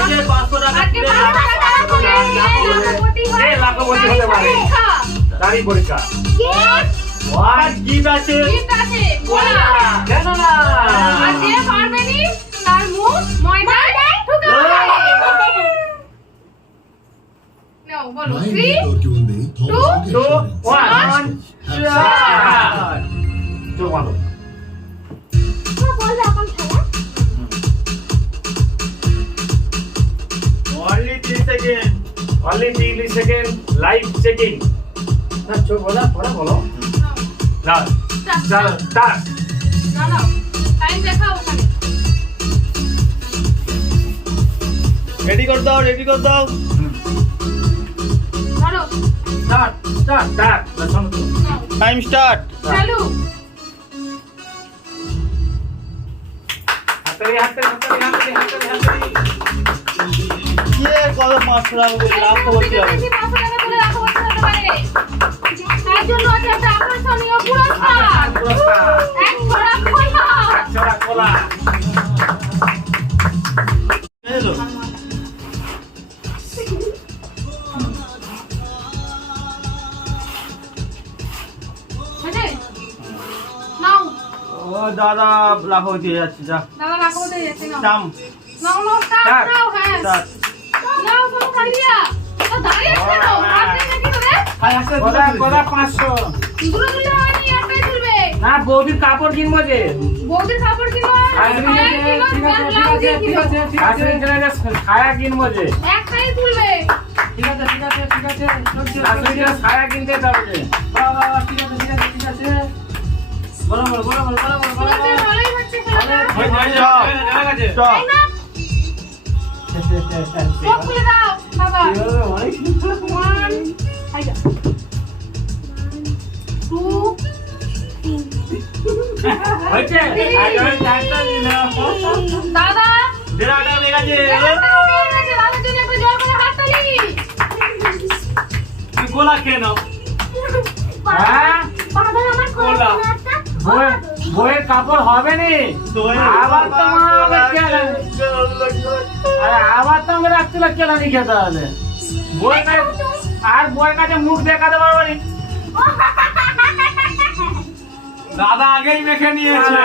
আজকে 500 টাকা আজকে 500 টাকা করে লাখপতি হয় লাখপতি হতে পারে। দাঁড়ি পরীক্ষা। আর গিফট আছে? গিফট আছে। বলা। কেন না? আর যে পারবে নি তার মুখ ময়দা ঠুকাবে নাও বলো। 3 2 1 চলো second. Only three second. Live checking. না, চোখ পরে বলো। না, চলো। রেডি করে দাও রেডি করে দাও শোনো তো। নাও, টাইম স্টার্ট চালু। হাততালি, হাততালি, হাততালি, হাততালি, হাততালি, ইয়ে কত পাঁচশো টাকা করে লাভ করতে হবে হতে দাদা লাভ হয়ে যাচ্ছে যা। দাদা লাখপতি হয়ে যাচ্ছে, নাও। নাও, নাও, Start. নাও, হ্যাঁ। নাও, কোনো কালিয়া। ও, দাঁড়িয়ে আছে কেন? দিয়ে নাকি তোদের? কলা, কলা পাঁচশো। দুটো দিলে হয়নি, একটাই তুলবে। না বৌদির কাপড় কিনবো যে বৌদির কাপড় কিনো, আচ্ছা, ছায়া কিনো, তোমার ব্লাউজ কিনো। আসলে ছেলেকে ছায়া কিনবো যে একটাই তুলবে। আসলে ছেলে ছায়া কিনতে যাবে যে বলছে, ভালোই হচ্ছে খেলাটা। স্টপ তাই না? চোখ খুলে দাও, বাবা। One, আইগা। Two, হয়েছে আগে ওই চারটা দিলে দাদা দেড়াটা লেগে গেছে এখানটাও পেয়ে গেছে, দাদার জন্য একটু জোর করে হাততালি। তুই গোলা খেয়ে নাও। হ্যাঁ? বইয়ের কাপড় হবে নি? আবার তো আমাকে কেলানি আরে আবার তো আমাকে রাত্রিলে কেলানি খেতে হবে বইয়ের আর বইয়ের কাছে মুখ দেখাতে পারব নি। দাদা আগেই মেখে নিয়েছে।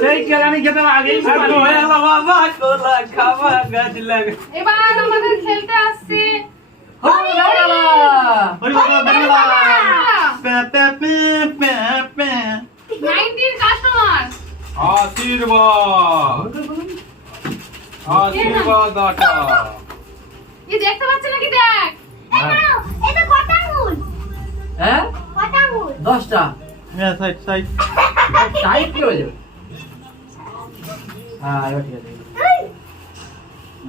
সেই কেলানি খেতে আগেই বাবা খাবা গাছ লাগে এবার আমাদের খেলতে আসছে। হরি বাবা! ওরে বাবা! Pay pay pay pay pay. নাইনটির customer আশীর্বাদ। আশীর্বাদ দেখতে পাচ্ছ নাকি দেখ? হ্যাঁ। দশটা? হ্যাঁ সাইড সাইড। টাইট কি হয়ে হ্যাঁ ঠিক আছে।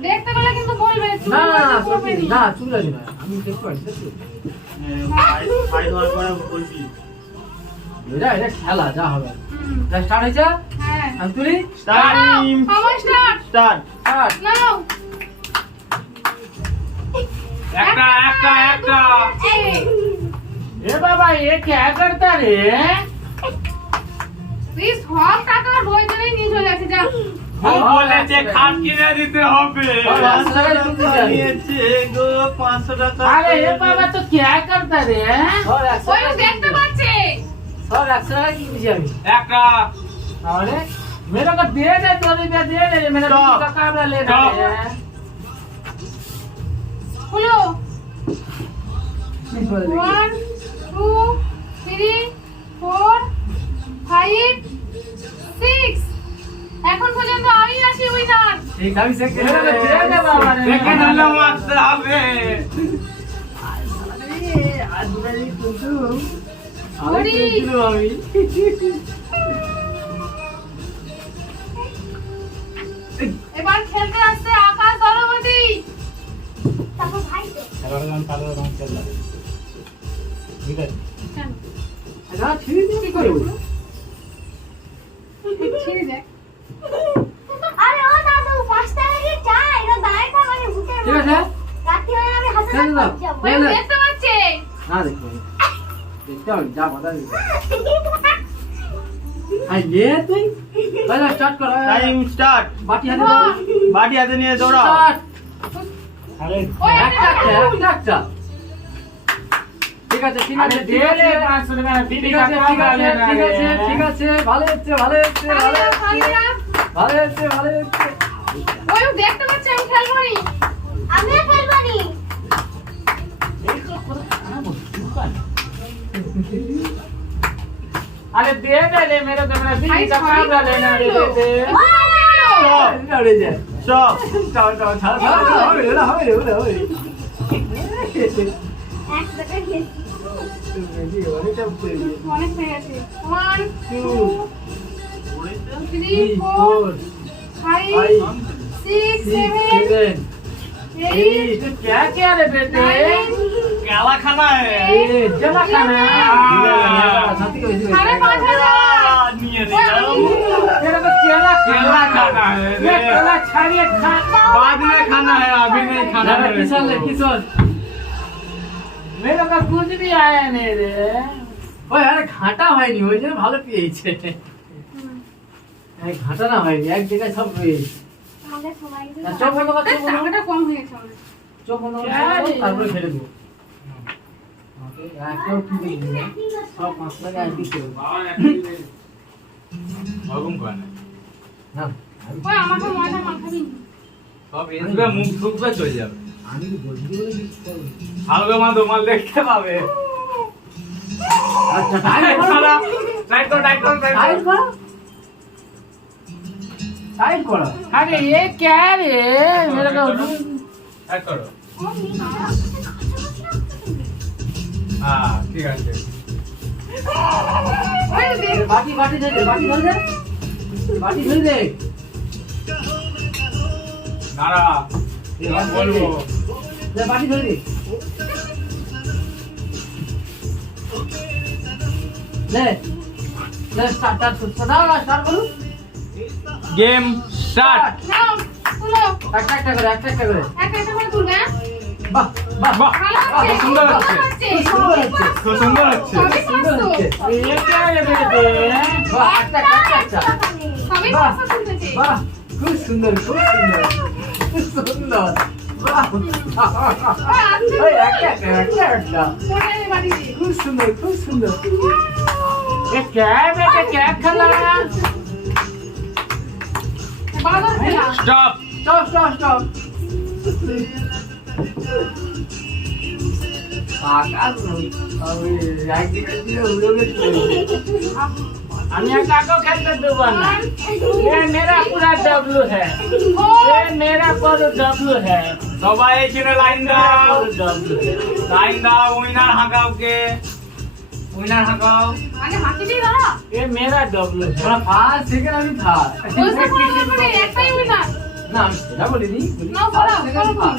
দেখতে পেলে কিন্তু বলবে না না না বাঁধতে সত্যি বলবে না। চুল আছে না। আমি দেখতে পাচ্ছি সাইড হওয়ার পরে বলছি এটা এটা খেলা যা হবে। স্টার্ট হয়েছে? হ্যাঁ। আমি তুলি স্টার্ট স্টার্ট একটা একটা একটা। এ বাবা এ ক্যা করতা রে? তুই সব টাকা বই ধরে নিয়ে চলে গেছে যা। ও বলেছে খাট কিনে দিতে হবে। নিয়েছে গো 500 টাকা আরে এ বাবা তো ক্যা করতা রে? ওই দেখতে পাচ্ছে সব 100 টাকা কি বুঝাবি একটা। আরে मेरे को दे दे दो रुपया दे दे मेरा Stop. बीस का कैमरा लेना Stop. है হলো one two three four five six এখন পর্যন্ত আমি আছি উইনার ठीक है से के दे दे बाबा रे দেখে নিলে মারতে হবে आज मेरी कुतु হরি। अरे कुतु আমি এবার খেলতে আসছে আকাশ দলপতি। না ঠিক কি করব ছিঁড়ে দেখ ঠিক আছে? খেলে দাও ওই খেলে দেখতে পাচ্ছে। না দেখতে হবে যা কথা দেখো আই লে তুই? পয়লা স্টার্ট কর। টাইম স্টার্ট বাটি হাতে দাও। বাটি হাতে নিয়ে দৌড়াও। স্টার্ট আরে একটা একটা একটা ঠিক আছে ঠিক আছে ঠিক আছে। ঠিক আছে ঠিক আছে ঠিক। আছে ভালো হচ্ছে ভালো হচ্ছে ভালো হচ্ছে। ভালো। হচ্ছে ভালো হচ্ছে। ওই দেখতে পাচ্ছি আমি খেলব নি। अरे दे दे ले मेरे तो मेरा दिल का काम ला लेना दे दे अरे जा चो चो चो चो चो हवे रे हवे रे हवे क्या क्या रे बेटे কালা খানা eight, जमा खाना সাথী কে বেশি সাড়ে পাঁচ হাজার নিয়ে ওই আমি- मेरे को केला केला खाना है रे। ये केला छाड़िए खा बाद में खाना है अभी नहीं खाना है কিশোর লে কিশোর मेरे को कुछ भी आया नहीं रे ওই আরে ঘাটা হয়নি ওই জন্য ভালো পেয়েছে এই ঘাটা না হয়নি এক জায়গায় সব পেয়েছে আমাদের সবাই না, চোখ বন্ধ কর, চোখ বন্ধ কর। টাকাটা কম হয়েছে আমার চোখ বন্ধ কর, क्या চোখ বন্ধ কর, रे? তারপরে খেলে দেবো দেখতে পাবে আচ্ছা টাইম টাইট করো টাইট করো টাইট টাইম করো করো টাইম করো अरे ये क्या रे मेरे को টাইট করো হ্যাঁ ঠিক আছে। বাটি বাটি ধরে দে, বাটি ধরে দে বাটি ধরে দে। বলব। দে। দে, বাটি ধরে দে গেম স্টার্ট একটা একটা করে একটা একটা করে। একটা একটা করে তুলবে सुंदर अच्छे सुंदर अच्छे तो सुंदर अच्छे सुंदर अच्छे ये क्या है बेटे वाह अच्छा अच्छा अच्छा वाह वाह खूब सुंदर खूब सुंदर सुंदर वाह क्या क्या क्या क्या खूब सुंदर खूब सुंदर ये क्या है बेटे क्या खाना Stop! Stop! Stop! Stop! Stop stop আকাশ ওই একদিকে দিয়ে উড়ে উড়ে চলে हम यहाँ काको खेलते दुबारा ये मेरा पूरा डब्लू है ফোর, ये मेरा पूरा डब्लू है সবাই এখানে লাইন मेरा দাও पूरा डब्लू है লাইন দাও উইনার হাঁকাও কে উইনার হাঁকাও আগে হাঁকি দিয়ে দাঁড়া। ये मेरा डब्लू है তোরা ফার্স্ট সেকেন্ড আমি থার্ড ওইসব বলা যাবে না, একটাই winner। না আমি সেটা বলিনি বলি নাও, ফার্স্ট বলো, সেকেন্ড বলো থার্ড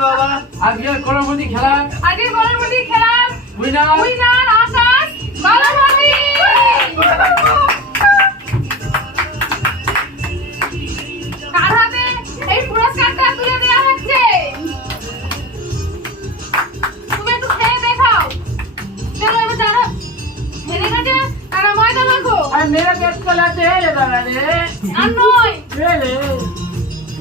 বাবা। আজকের কোরমতি খেলা। তুমি একটু খেয়ে দেখাও। চলো এবার যারা হেরে আর মেরা পেট কলাতে রে বাবা রে। আর নয়। রে রে।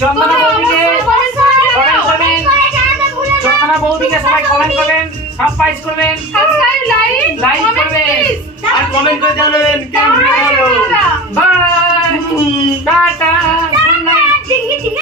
চন্দনা বৌদিকে কমেন্ট করবেন চন্দনা বৌদিকে সবাই কমেন্ট করবেন। সারপ্রাইজ করবেন। সাবস্ক্রাইব লাইক আর কমেন্ট করে জানাবেন কেমন হলো।